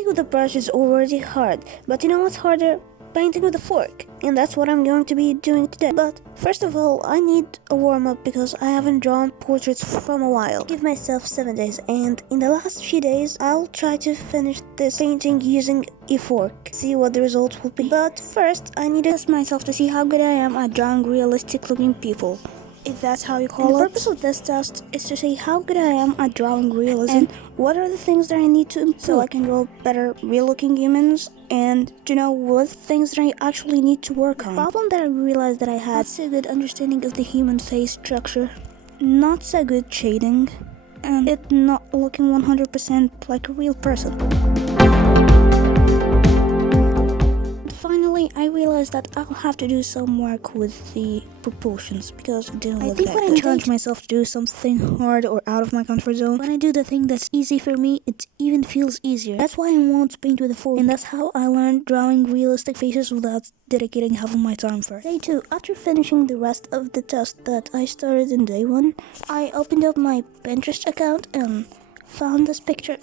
Painting with a brush is already hard, but you know what's harder? Painting with a fork, and that's what I'm going to be doing today. But first of all, I need a warm-up because I haven't drawn portraits from a while. Give myself 7 days, and in the last few days, I'll try to finish this painting using a fork, see what the results will be. But first, I need to test myself to see how good I am at drawing realistic-looking people, if that's how you call it. The purpose of this test is to see how good I am at drawing realism and what are the things that I need to improve so I can draw better real-looking humans, and to know what things that I actually need to work on. The problem that I realized that I had so good understanding of the human face structure, not so good shading, and it not looking 100% like a real person. Finally, I realized that I'll have to do some work with the proportions because it didn't look that good. I think when I challenge myself to do something hard or out of my comfort zone, when I do the thing that's easy for me, it even feels easier. That's why I want to paint with a fork, and that's how I learned drawing realistic faces without dedicating half of my time for it. Day 2, after finishing the rest of the test that I started in day 1, I opened up my Pinterest account and found this picture.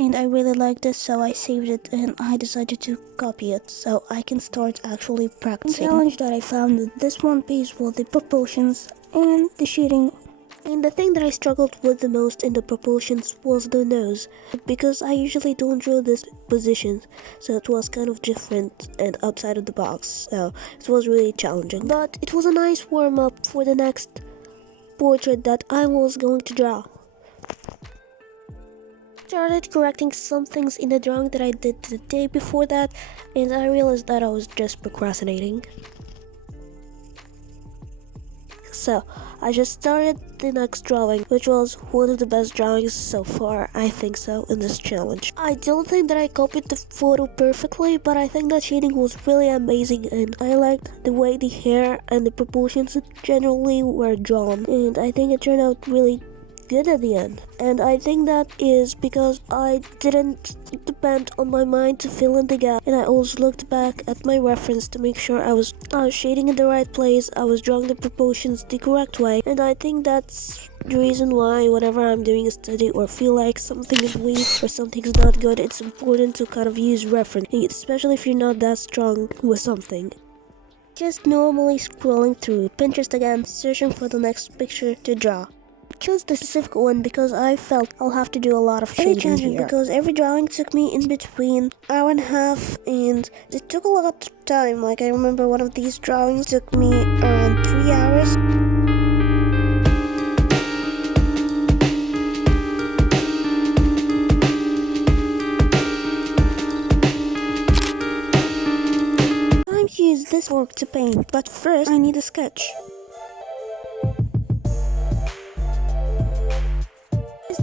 And I really liked it, so I saved it and I decided to copy it so I can start actually practicing. The challenge that I found with this one piece was the proportions and the shading. And the thing that I struggled with the most in the proportions was the nose, because I usually don't draw this position, so it was kind of different and outside of the box, so it was really challenging. But it was a nice warm-up for the next portrait that I was going to draw. Started correcting some things in the drawing that I did the day before that, and I realized that I was just procrastinating. So I just started the next drawing, which was one of the best drawings so far, I think so, in this challenge. I don't think that I copied the photo perfectly, but I think that shading was really amazing, and I liked the way the hair and the proportions generally were drawn, and I think it turned out really good at the end. And I think that is because I didn't depend on my mind to fill in the gap, and I always looked back at my reference to make sure I was shading in the right place, I was drawing the proportions the correct way, and I think that's the reason why whenever I'm doing a study or feel like something is weak or something's not good, it's important to kind of use reference, especially if you're not that strong with something. Just normally scrolling through Pinterest again, searching for the next picture to draw. Chose the specific one because I felt I'll have to do a lot of shading here. Because every drawing took me in between hour and a half, and it took a lot of time. Like I remember one of these drawings took me around 3 hours. Time to use this fork to paint, but first I need a sketch.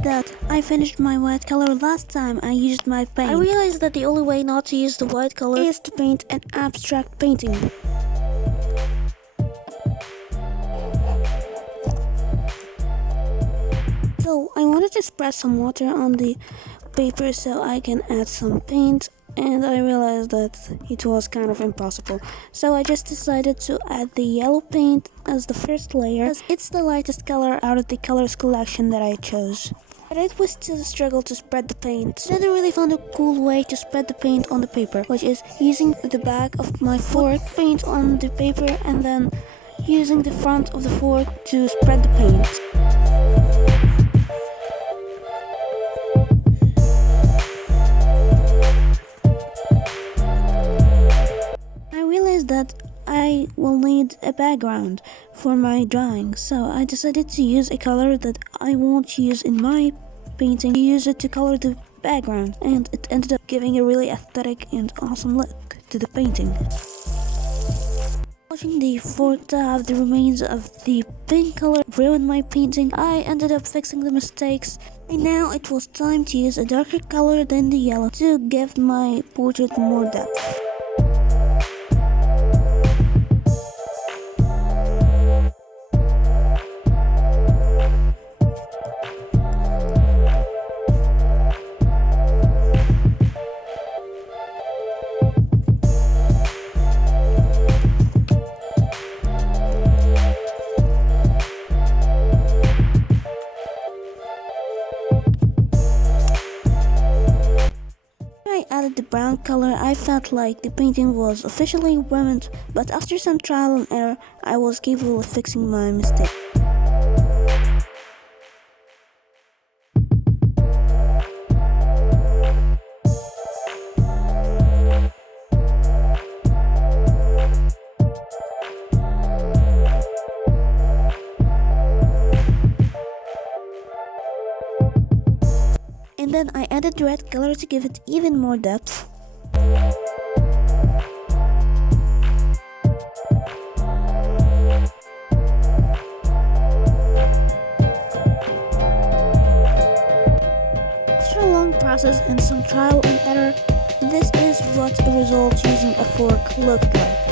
That I finished my white color last time I used my paint. I realized that the only way not to use the white color is to paint an abstract painting. So I wanted to spread some water on the paper so I can add some paint, and I realized that it was kind of impossible. So I just decided to add the yellow paint as the first layer, as it's the lightest color out of the colors collection that I chose. But it was still a struggle to spread the paint. Then I really found a cool way to spread the paint on the paper, which is using the back of my fork, paint on the paper, and then using the front of the fork to spread the paint. I realized that I will need a background for my drawing, so I decided to use a color that I won't use in my painting, to use it to color the background, and it ended up giving a really aesthetic and awesome look to the painting. Watching the fork to have the remains of the pink color ruin my painting, I ended up fixing the mistakes, and now it was time to use a darker color than the yellow to give my portrait more depth. added the brown color, I felt like the painting was officially ruined, but after some trial and error, I was capable of fixing my mistake. And then I added the red color to give it even more depth. After a long process and some trial and error, this is what the result using a fork looked like.